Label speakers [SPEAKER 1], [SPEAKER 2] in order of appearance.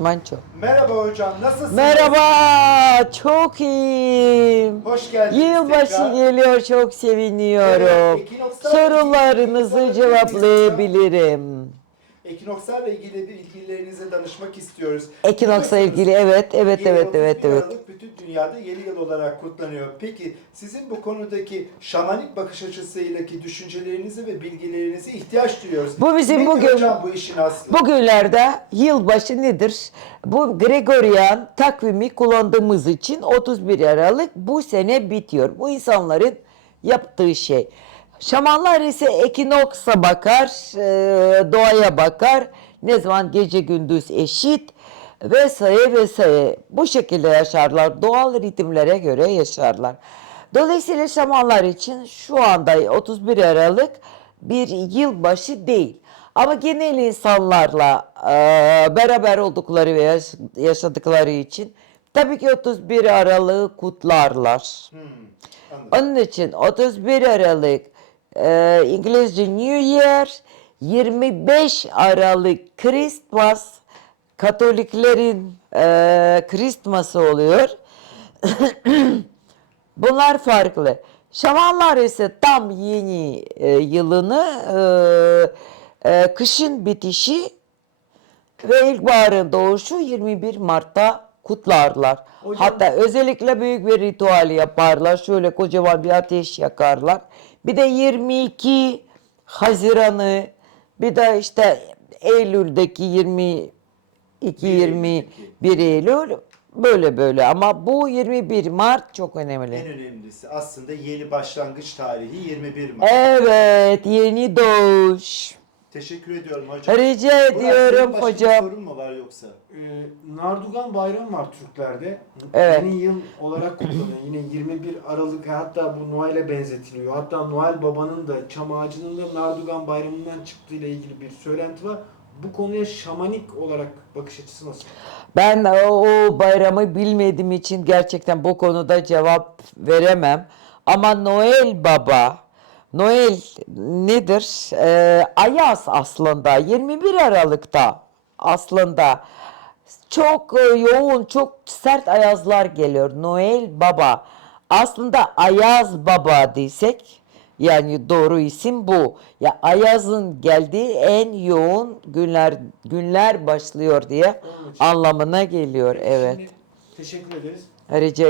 [SPEAKER 1] Manço.
[SPEAKER 2] Merhaba hocam, nasılsınız?
[SPEAKER 1] Merhaba, çok iyiyim.
[SPEAKER 2] Hoş geldiniz
[SPEAKER 1] Yılbaşı
[SPEAKER 2] tekrar.
[SPEAKER 1] geliyor, çok seviniyorum.
[SPEAKER 2] Evet, ekinokslar-
[SPEAKER 1] Sorularınızı
[SPEAKER 2] ekinokslarla
[SPEAKER 1] cevaplayabilirim.
[SPEAKER 2] Ekinokslarla ilgili bilgilerinize danışmak istiyoruz.
[SPEAKER 1] Ekinoksla ilgili, evet, evet, evet,
[SPEAKER 2] 31
[SPEAKER 1] evet, evet.
[SPEAKER 2] Dünyada yeni yıl olarak kutlanıyor. Peki sizin bu konudaki şamanik bakış açısıyla ki düşüncelerinizi ve bilgilerinize ihtiyaç duyuyoruz.
[SPEAKER 1] Bu bizim
[SPEAKER 2] Nedir
[SPEAKER 1] bugün-
[SPEAKER 2] hocam bu işin aslı?
[SPEAKER 1] Bugünlerde yılbaşı nedir? Bu Gregorian takvimi kullandığımız için 31 Aralık bu sene bitiyor. Bu insanların yaptığı şey. Şamanlar ise ekinoksa bakar, e, doğaya bakar. Ne zaman gece gündüz eşit vesaire vesaire. Bu şekilde yaşarlar. Doğal ritimlere göre yaşarlar. Dolayısıyla şamanlar için şu anda 31 Aralık bir yılbaşı değil. Ama genel insanlarla e, beraber oldukları ve yaş- yaşadıkları için tabii ki 31 Aralık'ı kutlarlar.
[SPEAKER 2] Hmm, anladım.
[SPEAKER 1] Onun için 31 Aralık e, İngilizce New Year, 25 Aralık Christmas, Katoliklerin e, oluyor. Bunlar farklı. Şamanlar ise tam yeni e, yılını e, e, kışın bitişi ve ilkbaharın doğuşu 21 Mart'ta kutlarlar.
[SPEAKER 3] Hocam-
[SPEAKER 1] Hatta özellikle büyük bir ritüel yaparlar. Şöyle kocaman bir ateş yakarlar. Bir de 22 Haziran'ı bir de işte Eylül'deki 22 21 Eylül böyle böyle ama bu 21 Mart çok önemli.
[SPEAKER 2] En önemlisi aslında yeni başlangıç tarihi 21 Mart.
[SPEAKER 1] Evet, yeni doğuş.
[SPEAKER 2] Teşekkür ediyorum hocam.
[SPEAKER 1] Rica
[SPEAKER 2] senin
[SPEAKER 1] ediyorum
[SPEAKER 2] başka bir
[SPEAKER 1] hocam.
[SPEAKER 2] sorun mu var yoksa?
[SPEAKER 3] Ee, Nardugan Bayramı var Türklerde.
[SPEAKER 1] Evet.
[SPEAKER 3] Yeni yıl olarak kutlanıyor. Yine 21 Aralık hatta bu Noel'e benzetiliyor. Hatta Noel Baba'nın da çam ağacının da Nardugan Bayramı'ndan çıktığıyla ilgili bir söylenti var. Bu konuya şamanik olarak bakış açısı nasıl?
[SPEAKER 1] Ben o bayramı bilmediğim için gerçekten bu konuda cevap veremem. Ama Noel Baba, Noel nedir? Ee, Ayaz aslında 21 Aralık'ta aslında çok e, yoğun, çok sert ayazlar geliyor. Noel Baba. Aslında Ayaz Baba desek yani doğru isim bu. Ya Ayaz'ın geldiği en yoğun günler günler başlıyor diye
[SPEAKER 3] için-
[SPEAKER 1] anlamına geliyor. Evet.
[SPEAKER 3] Şimdi teşekkür ederiz.
[SPEAKER 1] Rica